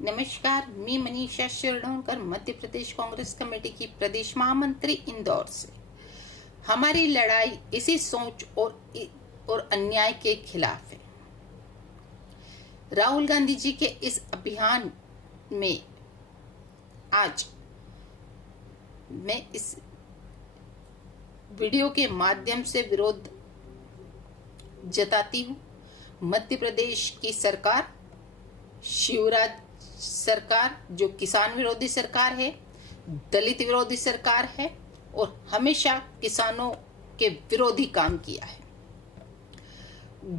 नमस्कार, मी मनीषा शिरडोणकर मध्य प्रदेश कांग्रेस कमेटी की प्रदेश महामंत्री इंदौर से। हमारी लड़ाई इसी सोच और अन्याय के खिलाफ है। राहुल गांधी जी के इस अभियान में आज मैं इस वीडियो के माध्यम से विरोध जताती हूँ। मध्य प्रदेश की सरकार, शिवराज सरकार, जो किसान विरोधी सरकार है, दलित विरोधी सरकार है और हमेशा किसानों के विरोधी काम किया है।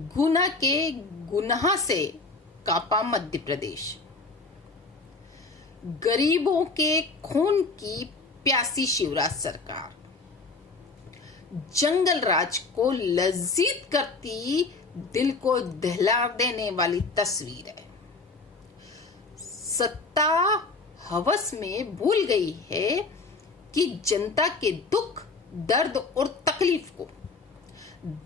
गुना के गुनाह से कांपा मध्य प्रदेश, गरीबों के खून की प्यासी शिवराज सरकार, जंगल राज को लज्जित करती, दिल को दहला देने वाली तस्वीर है। सत्ता हवस में भूल गई है कि जनता के दुख, दर्द और तकलीफ को।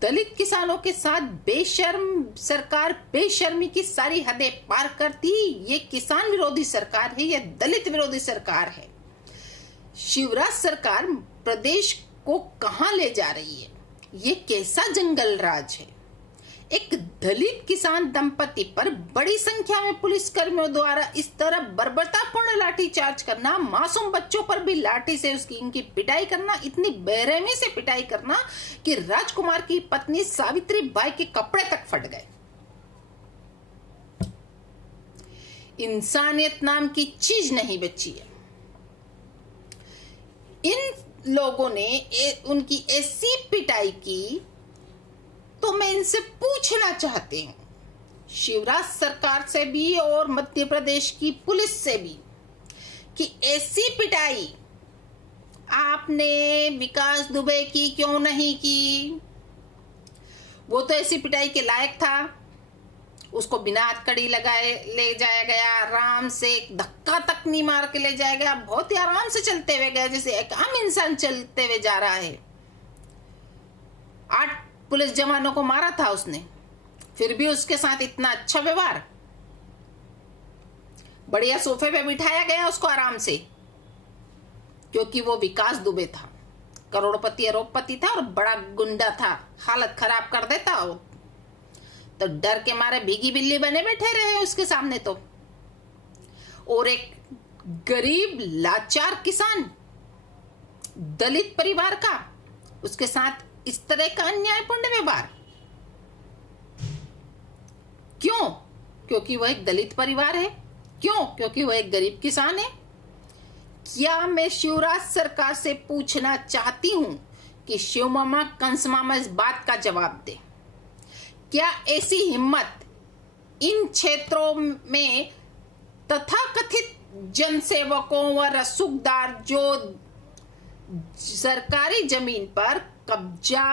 दलित किसानों के साथ बेशर्म सरकार बेशर्मी की सारी हदें पार करती। ये किसान विरोधी सरकार है, ये दलित विरोधी सरकार है। शिवराज सरकार प्रदेश को कहां ले जा रही है? ये कैसा जंगल राज है? एक दलित किसान दंपति पर बड़ी संख्या में पुलिस कर्मियों द्वारा इस तरह बर्बरतापूर्ण लाठीचार्ज करना, मासूम बच्चों पर भी लाठी से इनकी पिटाई करना, इतनी बेरहमी से पिटाई करना कि राजकुमार की पत्नी सावित्री बाई के कपड़े तक फट गए। इंसानियत नाम की चीज नहीं बची है। इन लोगों ने उनकी ऐसी पिटाई की तो मैं इनसे पूछना चाहती हूं, शिवराज सरकार से भी और मध्य प्रदेश की पुलिस से भी, कि ऐसी पिटाई आपने विकास दुबे की क्यों नहीं की? वो तो ऐसी पिटाई के लायक था। उसको बिना हथकड़ी लगाए ले जाया गया, आराम से धक्का तक नहीं मार के ले जाया गया, बहुत ही आराम से चलते हुए गया, जैसे एक आम इंसान चलते हुए जा रहा है। 8 पुलिस जवानों को मारा था उसने, फिर भी उसके साथ इतना अच्छा व्यवहार। बढ़िया सोफे पे बिठाया गया उसको आराम से, क्योंकि वो विकास दुबे था, करोड़पति अरबपति था और बड़ा गुंडा था, हालत खराब कर देता वो तो डर के मारे भीगी बिल्ली बने बैठे रहे उसके सामने। तो और एक गरीब लाचार किसान दलित परिवार का, उसके साथ इस तरह का अन्यायपूर्ण व्यवहार क्यों? क्योंकि वह एक दलित परिवार है। क्यों? क्योंकि वह एक गरीब किसान है। क्या मैं शिवराज सरकार से पूछना चाहती हूं कि शिव मामा कंस मामा इस बात का जवाब दे। क्या ऐसी हिम्मत इन क्षेत्रों में तथाकथित जनसेवकों व रसूखदार जो सरकारी जमीन पर कब्जा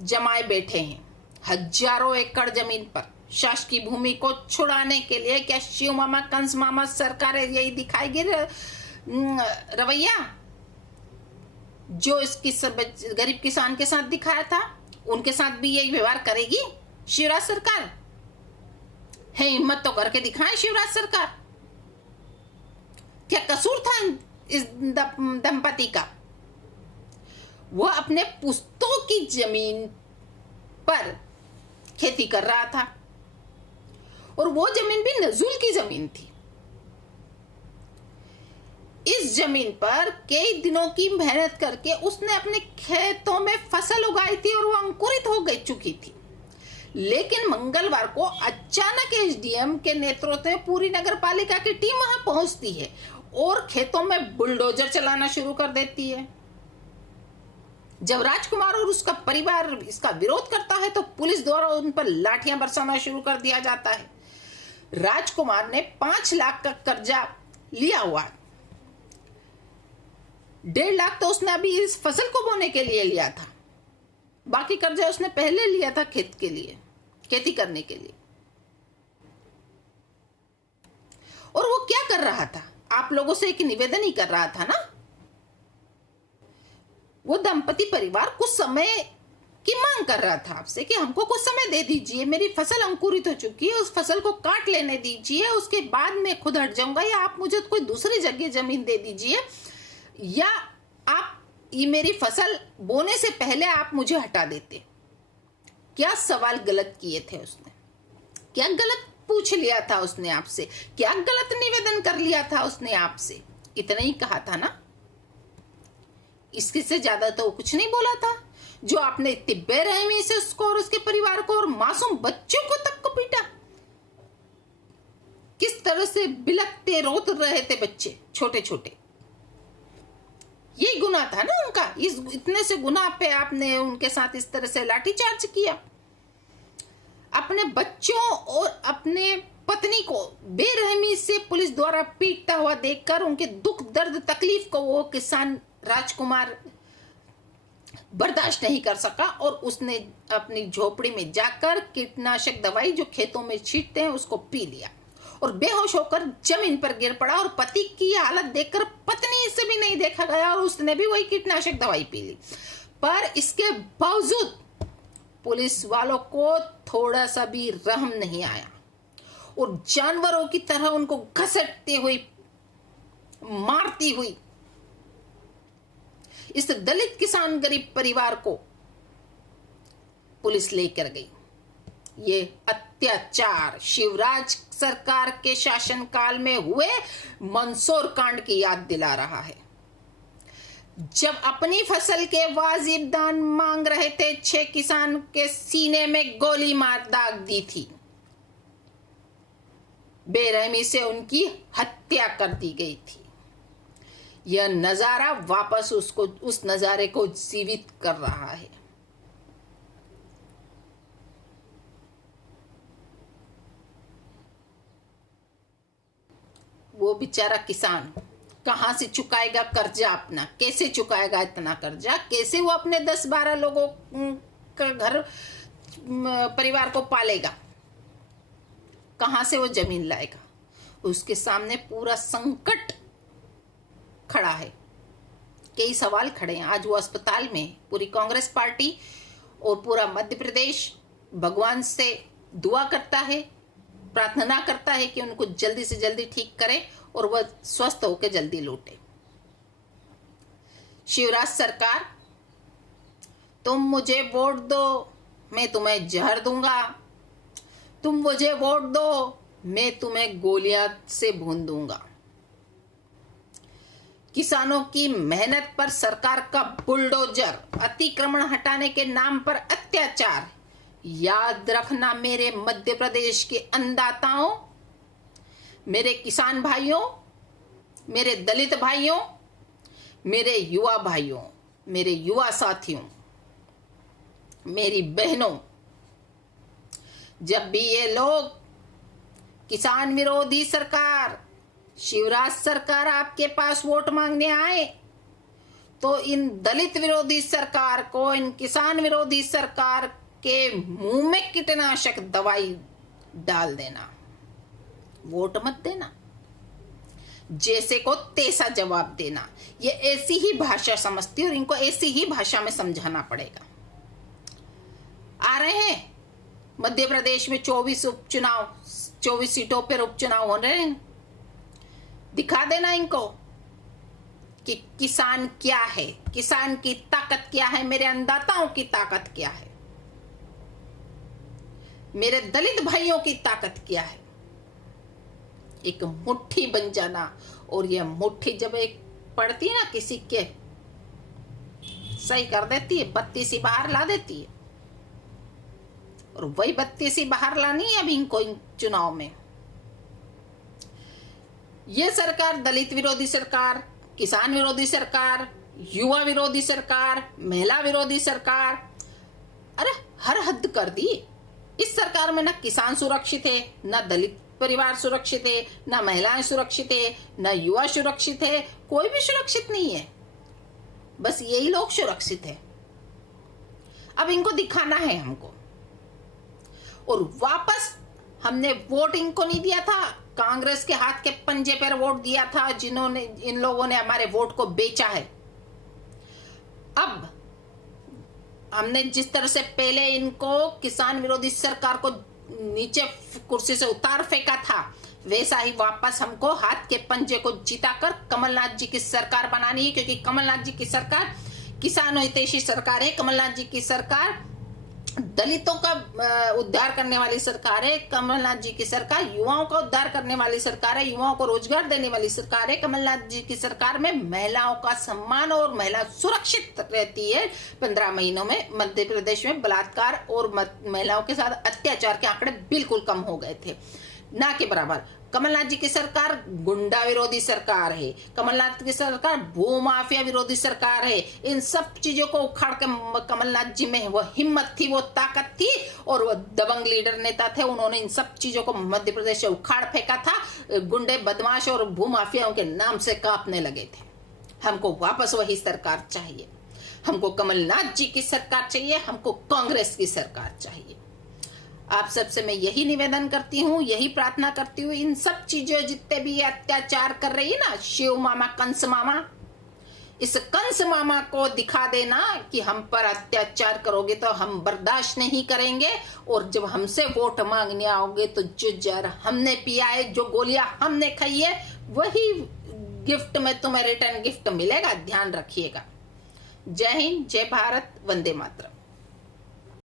जमाए बैठे हैं, हजारों एकड़ जमीन पर शासकीय भूमि को छुड़ाने के लिए, क्या शिव मामा कंस मामा सरकार यही दिखाएगी रवैया जो इसकी गरीब किसान के साथ दिखाया था? उनके साथ भी यही व्यवहार करेगी शिवराज सरकार? है हिम्मत तो करके दिखाएं शिवराज सरकार। क्या कसूर था इस दंपति का? वह अपने पुश्तों की जमीन पर खेती कर रहा था और वो जमीन भी नजूल की जमीन थी। इस जमीन पर कई दिनों की मेहनत करके उसने अपने खेतों में फसल उगाई थी और वो अंकुरित हो गई चुकी थी। लेकिन मंगलवार को अचानक एसडीएम के नेतृत्व में पूरी नगर पालिका की टीम वहां पहुंचती है और खेतों में बुलडोजर चलाना शुरू कर देती है। जब राजकुमार और उसका परिवार इसका विरोध करता है तो पुलिस द्वारा उन पर लाठियां बरसाना शुरू कर दिया जाता है। राजकुमार ने 5 लाख का कर्जा लिया हुआ, 1.5 लाख तो उसने अभी इस फसल को बोने के लिए लिया था, बाकी कर्जा उसने पहले लिया था खेत के लिए, खेती करने के लिए। और वो क्या कर रहा था? आप लोगों से एक निवेदन ही कर रहा था ना। वो दंपति परिवार कुछ समय की मांग कर रहा था आपसे कि हमको कुछ समय दे दीजिए, मेरी फसल अंकुरित हो चुकी है, उस फसल को काट लेने दीजिए, उसके बाद मैं खुद हट जाऊंगा, या आप मुझे कोई दूसरी जगह जमीन दे दीजिए, या आप ये मेरी फसल बोने से पहले आप मुझे हटा देते। क्या सवाल गलत किए थे उसने? क्या गलत पूछ लिया था उसने आपसे? क्या गलत निवेदन कर लिया था उसने आपसे? इतना ही कहा था ना, इसके से ज्यादा तो कुछ नहीं बोला था। जो आपने इतनी बेरहमी से उसको और उसके परिवार को और मासूम बच्चों को तक को पीटा। किस तरह से बिलखते रोत रहे थे बच्चे छोटे छोटे। ये गुनाह था ना उनका। इस इतने से गुनाह पे आपने उनके साथ इस तरह से लाठीचार्ज किया। अपने बच्चों और अपने पत्नी को बेरहमी से पुलिस द्वारा पीटता हुआ देखकर उनके दुख दर्द तकलीफ को वो किसान राजकुमार बर्दाश्त नहीं कर सका और उसने अपनी झोपड़ी में जाकर कीटनाशक दवाई जो खेतों में छींटते हैं उसको पी लिया और बेहोश होकर जमीन पर गिर पड़ा। और पति की हालत देखकर पत्नी से भी नहीं देखा गया और उसने भी वही कीटनाशक दवाई पी ली। पर इसके बावजूद पुलिस वालों को थोड़ा सा भी रहम नहीं आया और जानवरों की तरह उनको घसीटती हुई, मारती हुई इस दलित किसान गरीब परिवार को पुलिस लेकर गई। ये अत्याचार शिवराज सरकार के शासनकाल में हुए मंदसौर कांड की याद दिला रहा है, जब अपनी फसल के वाजिब दाम मांग रहे थे 6 किसान के सीने में गोली मार दाग दी थी। बेरहमी से उनकी हत्या कर दी गई थी। यह नजारा वापस उस नजारे को जीवित कर रहा है। वो बेचारा किसान कहां से चुकाएगा कर्जा अपना? कैसे चुकाएगा इतना कर्जा? कैसे वो अपने 10-12 लोगों का घर परिवार को पालेगा? कहां से वो जमीन लाएगा? उसके सामने पूरा संकट खड़ा है। कई सवाल खड़े हैं। आज वो अस्पताल में, पूरी कांग्रेस पार्टी और पूरा मध्य प्रदेश भगवान से दुआ करता है, प्रार्थना करता है कि उनको जल्दी से जल्दी ठीक करे और वह स्वस्थ होकर जल्दी लौटे। शिवराज सरकार, तुम मुझे वोट दो, मैं तुम्हें जहर दूंगा। तुम मुझे वोट दो, मैं तुम्हें गोलियां से भून दूंगा। किसानों की मेहनत पर सरकार का बुलडोजर, अतिक्रमण हटाने के नाम पर अत्याचार। याद रखना मेरे मध्य प्रदेश के अन्नदाताओं, मेरे किसान भाइयों, मेरे दलित भाइयों, मेरे युवा भाइयों, मेरे युवा साथियों, मेरी बहनों, जब भी ये लोग किसान विरोधी सरकार, शिवराज सरकार आपके पास वोट मांगने आए तो इन दलित विरोधी सरकार को, इन किसान विरोधी सरकार के मुंह में कीटनाशक दवाई डाल देना, वोट मत देना, जैसे को तैसा जवाब देना। ये ऐसी ही भाषा समझती है और इनको ऐसी ही भाषा में समझाना पड़ेगा। आ रहे हैं मध्य प्रदेश में 24 सीटों पर उपचुनाव हो रहे हैं। दिखा देना इनको कि किसान क्या है, किसान की ताकत क्या है, मेरे अन्नदाताओं की ताकत क्या है, मेरे दलित भाइयों की ताकत क्या है। एक मुट्ठी बन जाना, और यह मुट्ठी जब एक पड़ती है ना किसी के, सही कर देती है, बत्ती सी बाहर ला देती है। और वही बत्ती सी बाहर लानी है अभी इनको इन चुनाव में। ये सरकार दलित विरोधी सरकार, किसान विरोधी सरकार, युवा विरोधी सरकार, महिला विरोधी सरकार, अरे हर हद कर दी। इस सरकार में ना किसान सुरक्षित है, ना दलित परिवार सुरक्षित है, ना महिलाएं सुरक्षित है, ना युवा सुरक्षित है, कोई भी सुरक्षित नहीं है। बस यही लोग सुरक्षित है। अब इनको दिखाना है हमको। और वापस हमने वोट इनको नहीं दिया था, कांग्रेस के हाथ के पंजे पर वोट दिया था, जिन्होंने, इन लोगों ने हमारे वोट को बेचा है। अब हमने जिस तरह से पहले इनको किसान विरोधी सरकार को नीचे कुर्सी से उतार फेंका था, वैसा ही वापस हमको हाथ के पंजे को जिताकर कमलनाथ जी की सरकार बनानी है, क्योंकि कमलनाथ जी की सरकार किसान हितैषी सरकार है। कमलनाथ जी की सरकार दलितों का उद्धार करने वाली सरकार है। कमलनाथ जी की सरकार युवाओं का उद्धार करने वाली सरकार है, युवाओं को रोजगार देने वाली सरकार है। कमलनाथ जी की सरकार में महिलाओं का सम्मान और महिला सुरक्षित रहती है। 15 महीनों में मध्य प्रदेश में बलात्कार और महिलाओं के साथ अत्याचार के आंकड़े बिल्कुल कम हो गए थे, ना के बराबर। कमलनाथ जी की सरकार गुंडा विरोधी सरकार है। कमलनाथ की सरकार भूमाफिया विरोधी सरकार है। इन सब चीजों को उखाड़ के कमलनाथ जी में वो हिम्मत थी, वो ताकत थी, और वो दबंग लीडर नेता थे। उन्होंने इन सब चीजों को मध्य प्रदेश से उखाड़ फेंका था। गुंडे, बदमाश और भूमाफियाओं के नाम से कांपने लगे थे। हमको वापस वही सरकार चाहिए। हमको कमलनाथ जी की सरकार चाहिए, हमको कांग्रेस की सरकार चाहिए। आप सबसे मैं यही निवेदन करती हूँ, यही प्रार्थना करती हूँ, इन सब चीजों जितने भी अत्याचार कर रही है ना शिव मामा, कंस मामा, इस कंस मामा को दिखा देना कि हम पर अत्याचार करोगे तो हम बर्दाश्त नहीं करेंगे, और जब हमसे वोट मांगने आओगे तो जो जहर हमने पिया है, जो गोलियां हमने खाई है, वही गिफ्ट में तुम्हें रिटर्न गिफ्ट मिलेगा। ध्यान रखिएगा। जय हिंद, जय भारत, वंदे मातरम।